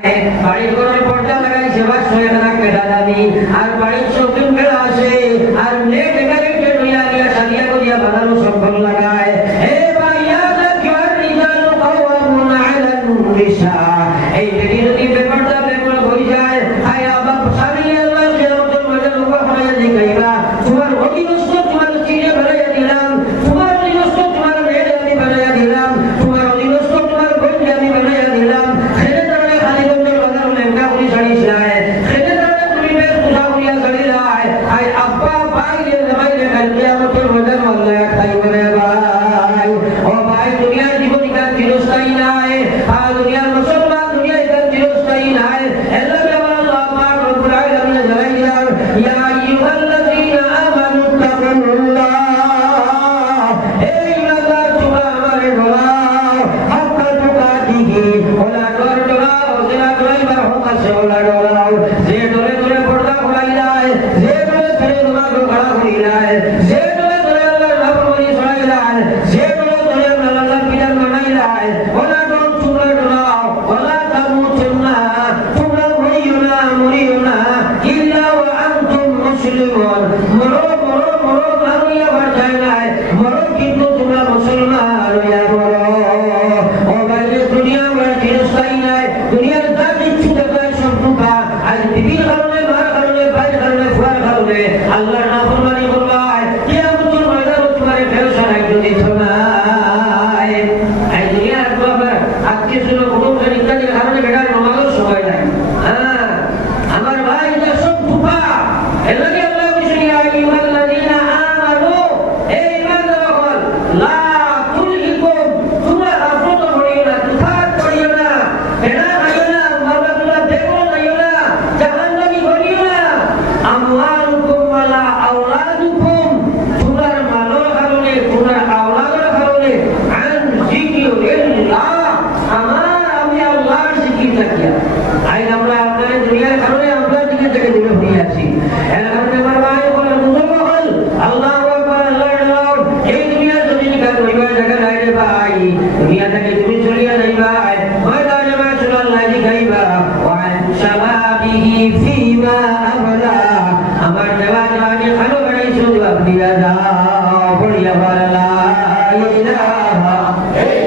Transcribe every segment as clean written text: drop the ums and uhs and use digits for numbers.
বাড়ির ঘরের পর্দা লাগাইছে 500 টাকা দামি আর বাড়ির শৌখিন মেলা আছে আর নেট একাডেমিতে লইয়া নিয়া সাদিয়া করিয়া বানানো সম্ভব লাগায় হে ভাইয়া যাকির রিজাল কাওয়ামুন আলান নিসা এই যদি ব্যাপারটা ব্যাপার হয়ে যায় হায় আবা সারিয়ে আল্লাহ কিয়ামতের মাঠে লোক হয়ে জিগাইবা তোমার অধীনস্থ তোমার চিনে বানাইয়া দিলাম তোমার অধীনস্থ তোমার নেট আমি বানাইয়া দিলাম তোমার অধীনস্থ তোমার বন্ধু আমি বানাইয়া দিলাম খেলে তাহলে খালি বন্ধুর বাজার লেঙ্গা করি ছাড়িস যায় খেলে তাহলে তুমি বেশ তুষা করিয়া ছাড়ি যায় আই আব্বা ভাই রে ভাই রে কিয়ামতের মাঠে আল্লাহ খাই করে ভাই ও ভাই দুনিয়ার জীবন ইকান চিরস্থায়ী নাই আর দুনিয়ার মুসলমান দুনিয়া ইকান চিরস্থায়ী নাই আল্লাহ আল্লাহ পাক রব্বুল আলামিন জানাই দিলেন ইয়া আইয়ুহাল্লাযীনা আমানু তাকুল্লাহ হে ইমানদার তোমরা আমারে ডরাও হাক্কা তুকাতিহি ওলা ডরাও জিনা ডরাইবার হক আছে ওলা ডরাও যে ডরে ডরে পর্দা খোলাই যায় যে ডরে ফেরে তোমাকে ঘোড়া করি যায় যে ডরে ডরে আল্লাহর নাফরমানি ছড়াই যায় যে ডরে ডরে আল্লাহর বিধান মানাই যায় ওলা ডর তোমরা ডরাও ওলা তামুতুন্না তোমরা মরিও না ইল্লা ওয়া আনতুম মুসলিমুন মরো না হইয়া যায় না মরো কিন্তু তোমরা মুসলমান হইয়া মরো ও বাইরে দুনিয়া বড় চিরস্থায়ী নাই দুনিয়ার যা কিছু দেখায় সব ধোঁকা আজ বিবির কারণে মার কারণে ভাইয়ের কারণে ফুয়ার কারণে আল্লাহর নাফরমানি করবাই কিয়ামতের ময়দানে তোমারে ফেরশা রাখতে দিছ না এই দুনিয়ার বাবা আজকে শুনো কুটুম ইত্যাদির কারণে বেটার নামাজের সময় নাই আমার ভাই এটা সব ধোঁকা এলাকে আল্লাহ বলেছেন ইয়া আইয়ুহাল্লাযীনা আমানু হে ঈমানদারগণ লা তুলহিকুম তোমরা গাফলত করিও না তুফাত করিও না বেড়া খাইও না মারবাতুল্লাহ দেখো নাইও না জাহান্নামী করিও না আমওয়ালুকুম ওয়ালা আওলাদুকুম তোমার মালের কারণে তোমার আওলাদের কারণে আন যিকরিল্লাহ আমি আল্লাহর জিকির থাকিয়া আই আমরা আপনার দুনিয়ার কারণে আমরা দিকে থেকে দূরে হয়ে আছি এর কারণে আমার ভাই বলে মুসলমান আল্লাহু আকবার আল্লাহু এই দুনিয়ার জমিন কাজ হইবা জায়গা নাই রে ভাই দুনিয়া থেকে তুমি চলিয়া যাইবা ময়দানে মাশাআল্লাহ লাগি গাইবা ওয়া শাবাবিহি ফিমা আবলা আমার দেওয়া জানি ভালো বানাইছো জবাব দিয়া দাও বলিয়া বলা ইলাহা ইল্লাল্লাহ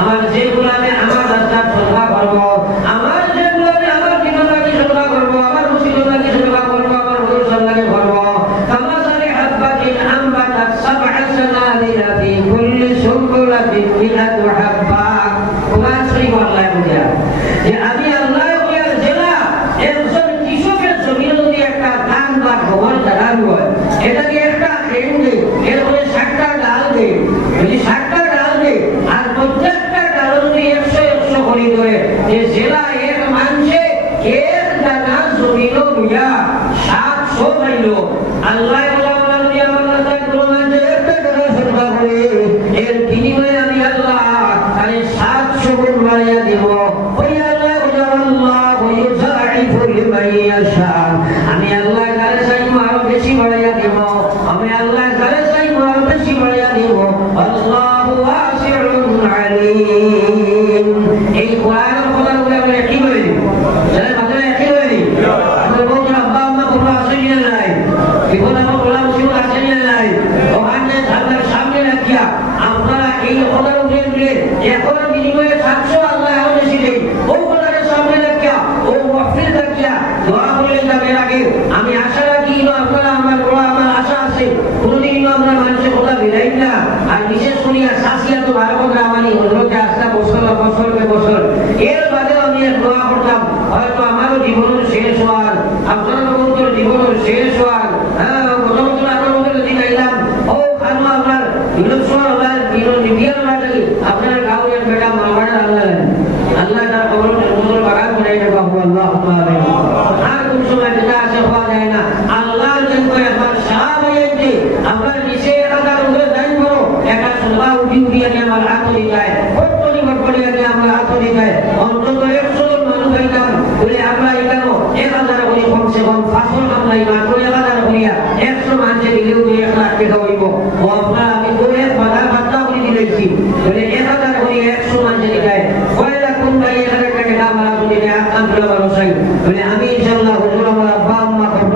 আমার যে গুলামে আমার রাস্তা চলবা করবো আমার যে গুলামে লিমান ইয়াশা আমি আল্লাহ যারে চাইবো আরো বেশি বাড়াইয়া দেব আমি আল্লাহ যারে চাইবো আরো বেশি বাড়াইয়া দেব আল্লাহু ওয়াসিউন আলীম এই কোরআনের কথাগুলো আমরা কি বলি যারা মাথায় কি বলি আমরা বলছি আব্বা আম্মা কোনো আসেনি নাই জীবন আমার গোলাম ছিল আসেনি নাই ওখানে আল্লাহর সামনে রাখিয়া আপনারা এই কথার উপরে এখন বিনিময়ে 700 আল্লাহ আরো বেশি দেই ও কথার সামনে রাখিয়া ও ওয়াফিল রাখিয়া দোয়া করে যাবেন আগে আমি আশা রাখি আপনারা আমার দোয়া আমার আশা আছে কোনদিন আমরা মানুষের কথা বিলাই না আর বিশেষ করে শাসিয়া তো ভালো কথা আমানি হজরতে আস্থা বছর এর বাদে আমি এক দোয়া করতাম হয়তো আমারও জীবনের শেষ হওয়ার আপনারও বন্ধুর জীবনের শেষ হওয়ার হ্যাঁ প্রথম আপনার মধ্যে দিন আইলাম ও খানো আপনার আপনার গাঁও এক বেটা মামার আল্লাহ তার খবর বাগান করে আল্লাহ আর কোন সময় যেটা আছে হওয়া যায় না আল্লাহ একবার সারা হয়েছে আপনার নিচে এলাকার উপরে দায়ী করো একটা সোলা উঠি আনি আমার হাত হয়ে যায় ভট্টরি আনি আমার হাত হয়ে যায় অন্তত 100 জন মানুষ হইতাম বলে আমরা এখানে 1000 করে কমসে কম ফাঁসল আমরা ইমান করে 1000 করিয়া 100 মানুষের দিলেও 1 লাখ টাকা হইব ও আপনার আমি করে বাধা বার্তা করে দিলেছি বলে 1000 করে 100 মানুষের দিলায় কয়লা কোন ভাই 1000 টাকা দাম আর যদি আকাম করে মানুষাই বলে আমি ইনশাআল্লাহ হুজুর আমার আব্বা আম্মা করব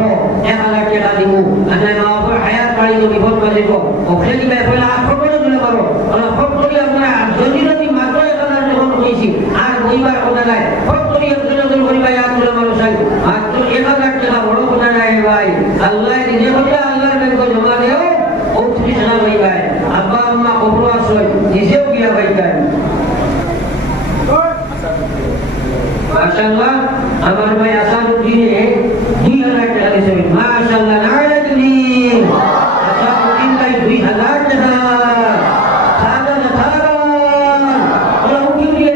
1000 টাকা দিব আমি মা বাবার হায়াত বাড়ি তো বিপদ বাজিব ওখানে দিবে বলে আফর করে দিলে পারো ওরা ফট করে আমরা যদি মাত্র 1000 যখন কইছি আর বইবার কথা নাই ফট করে একজন পরিবার আব্দুল মানুষাই মাত্র 1000 টাকা বড় কথা নাই ভাই আল্লাহ নিজে বলে আল্লাহর ব্যাংক জমা দেও ও তুমি জানা ভাই ভাই আব্বা আম্মা কবর আসয় নিজেও গিয়া ভাই ভাই মাশাআল্লাহ আমার ভাই আসাদুদ্দিনে 2000 টাকা দিয়েছে মাশাআল্লাহ নাইলাতুদ্দিন আসাদুদ্দিন ভাই 2000 টাকা সাদা সাদা ওরা উঠি দিয়ে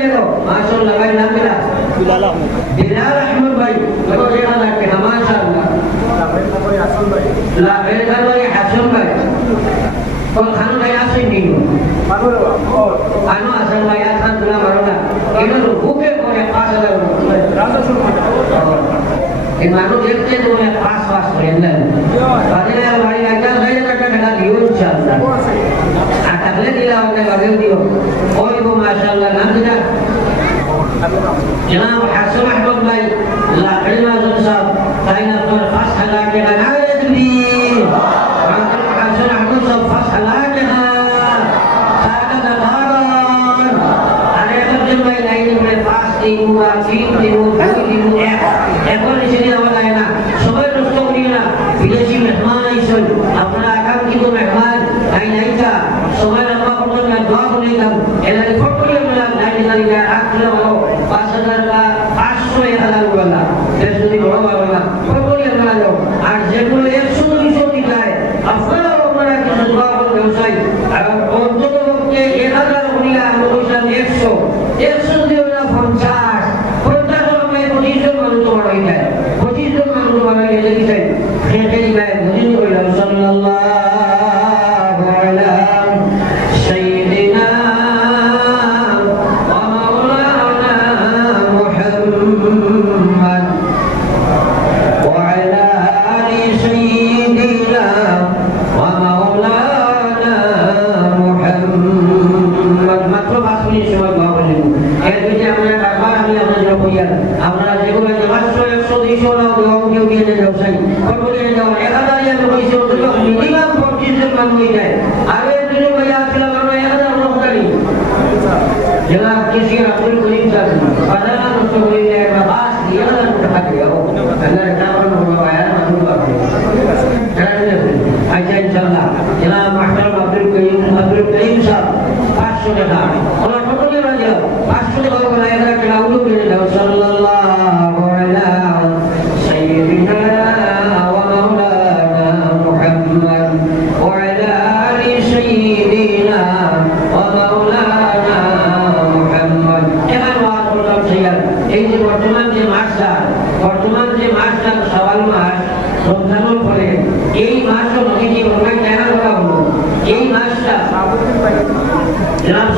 দেখো মাশাআল্লাহ ভাই নাম কি বিলাল আহমদ ভাই কত টাকা লাগবে মাশাআল্লাহ লা বেরকার ভাই হাসান ভাই কোন খান ভাই আসেনি আনো আসেন ভাই আসান তুলা মারোনা এগুলো বুকে করে 5000 রাজা শুরু এই মানুষ দেখতে তো পাস করেন না বাজারে বাড়ি একটা টাকা দিও ইনশাআল্লাহ আর তাহলে দিলা ওটা গাবেও দিও ওই গো মাশাআল্লাহ নাম দিলা জনাব হাসান আহমদ ভাই লা ইলাহা ইল্লাল্লাহ তাইনা তোর 5000 টাকা না দিবি হাসান আহমদ সব 5000 টাকা সাদা ধারণ আরে একজন ভাই লাইনে বলে 5 দিন বা 3 দিন 2 দিন এখন এসে দেওয়া যায় না সবাই নষ্ট করি না বিদেশি মেহমান আইসন আপনারা আকাঙ্ক্ষিত মেহমান নাইকা সবাই আমরা প্রথমে দোয়া বলিলাম এরা রিপোর্ট করে বললাম নাইকা রাখলে ভালো 5000 বা 500 1000 বলা দেশ যদি বড় বড় না প্রবলি আমরা যাও আর যেগুলো 100 200 দিলায় আপনারা কিছু দোয়া করে ব্যবসায়ী আর অন্তত পক্ষে 1000 করিয়া আমরা 100 দিও না 50 25 জন মানুষ তোমার হয়ে যায় 25 জন মানুষ তোমার হয়ে গেলে কি চাই খেয়ে গায়ে বুঝিনি কইলাম সাল্লাল্লাহু আলা সাইয়্যিদিনা ওয়া মাওলানা মুহাম্মদ ওয়া আলা আলি সাইয়্যিদিনা ওয়া মাওলানা মুহাম্মদ মাত্র 5 মিনিট সময় পাওয়া বলেন এর ভিতরে আমরা বারবার আমি আপনাদের কইয়া আমরা যেগুলো 500 100 200 না কেউ দিয়ে ব্যবসায়ী কর্মচারী যাওয়া 1000 এর পয়সা তো মিনিমাম 25 জন মানুষ হয়ে যায় আর এর জন্য ভাই আসলে আমরা 1000 লোক করি যারা কৃষি আব্দুল করিম স্যার বাজার নষ্ট হয়ে যায় বা বাস দিয়ে টাকা দিয়ে ও আল্লাহ তাআলা বড় আয়াত মানুষ পাবে আচ্ছা ইনশাআল্লাহ যারা মাহতারাম আব্দুল করিম স্যার 500 টাকা ওরা কত দিয়ে রাজি 500 টাকা করে 1000 টাকা উলো দিয়ে দাও সাল্লাল্লাহু আলা সাইয়্যিদিনা ওয়া মাওলানা মুহাম্মদ ওয়া আলা আলি সাইয়্যিদিনা ওয়া মাওলানা মুহাম্মদ এবার ওয়াজ করলাম ছিলেন এই যে বর্তমান যে মাসটা শাওয়াল মাস রমজানুল ফলে এই মাসটা নবীজি বলেন কেন বলা হলো এই মাসটা জনাব